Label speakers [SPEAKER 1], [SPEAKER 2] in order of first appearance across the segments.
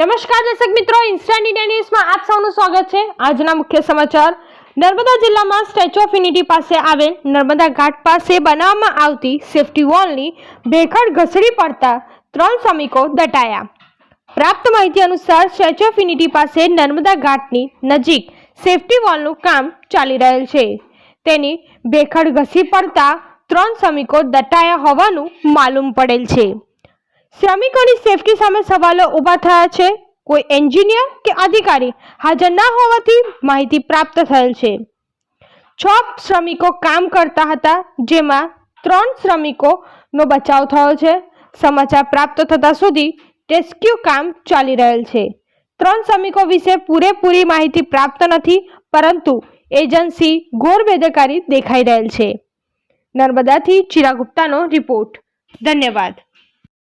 [SPEAKER 1] નમસ્કાર દર્શક મિત્રો ઇન્સ્ટન્ટ ઇન્ડિયા ન્યૂઝમાં આપ સૌનું સ્વાગત છે. આજના મુખ્ય સમાચાર. નર્મદા જિલ્લામાં સ્ટેચ્યુ ઓફ યુનિટી પાસે આવેલ નર્મદા ઘાટ પાસે બનાવવામાં આવતી સેફટી વોલની ભેખડ ઘસડી પડતા ત્રણ શ્રમિકો દટાયા. પ્રાપ્ત માહિતી અનુસાર સ્ટેચ્યુ ઓફ યુનિટી પાસે નર્મદા ઘાટની નજીક સેફટી વોલનું કામ ચાલી રહેલ છે. તેની ભેખડ ઘસી પડતા ત્રણ શ્રમિકો દટાયા હોવાનું માલુમ પડેલ છે. શ્રમિકોની સેફટી સામે સવાલો ઊભા થયા છે. કોઈ એન્જિનિયર કે અધિકારી હાજર ના હોવાથી માહિતી પ્રાપ્ત થયેલ છે. છ શ્રમિકો કામ કરતા હતા, જેમાં ત્રણ શ્રમિકોનો બચાવ થયો છે. સમાચાર પ્રાપ્ત થતા સુધી રેસ્ક્યુ કામ ચાલી રહેલ છે. ત્રણ શ્રમિકો વિશે પૂરેપૂરી માહિતી પ્રાપ્ત નથી, પરંતુ એજન્સી ઘોર દેખાઈ રહેલ છે. નર્મદાથી ચિરા ગુપ્તાનો રિપોર્ટ. ધન્યવાદ.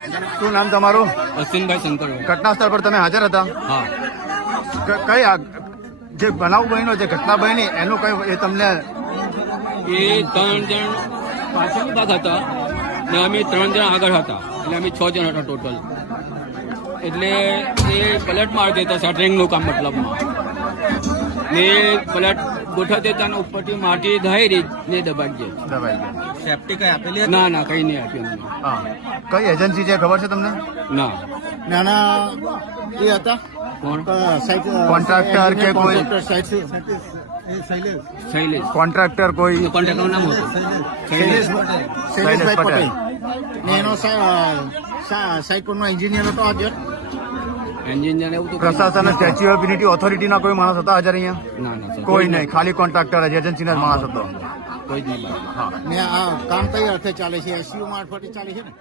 [SPEAKER 2] શું નામ તમારું?
[SPEAKER 3] અશ્વિનભાઈ શંકર.
[SPEAKER 2] ઘટના સ્થળ પર તમે હાજર હતા?
[SPEAKER 3] હા.
[SPEAKER 2] કઈ જે બનાવ બન્યો જે ઘટના બની એનું કઈ એ તમને
[SPEAKER 3] એ ત્રણ જણ પાછળ ભાગ હતા ને અમે ત્રણ જણ આગળ હતા. એટલે અમે છ જણ હતા ટોટલ એટલે એ પલટ મારતા હતા શટરિંગનું કામ મતલબમાં. ને પલટ ગોઠવતી હતા ઉપરથી માટી ધારી ને દબાઈ ગયા
[SPEAKER 2] દબાઈ ગયા
[SPEAKER 4] સેફટી કઈ આપેલી
[SPEAKER 3] ના ના કઈ નહીં આપી અમને.
[SPEAKER 2] હા. કઈ એજન્સી છે ખબર છે તમને?
[SPEAKER 3] ના.
[SPEAKER 4] નાના એ હતા.
[SPEAKER 2] કોન્ટ્રાક્ટર કે કોઈ?
[SPEAKER 3] શૈલેષ.
[SPEAKER 2] કોન્ટ્રાક્ટર કોઈ?
[SPEAKER 3] કોન્ટ્રાક્ટર નામ હતું. શૈલેષ
[SPEAKER 4] શૈલેષભાઈ
[SPEAKER 2] પટેલ.
[SPEAKER 4] એનો સાયકોનો એન્જિનિયર હતો હાજર
[SPEAKER 3] એન્જિનિયર એવું તો
[SPEAKER 2] પ્રશાસન સ્ટેચ્યુ ઓફ યુનિટી ઓથોરિટીના કોઈ માણસ હતા હાજર અહીંયા?
[SPEAKER 3] ના ના સર.
[SPEAKER 2] કોઈ નહીં ખાલી કોન્ટ્રાક્ટર જ એજન્સીના જ માણસ હતો.
[SPEAKER 3] કોઈ જ નહીં.
[SPEAKER 4] આ કામ કઈ અર્થે ચાલે છે? એસયુ મારફતે ચાલે છે ને?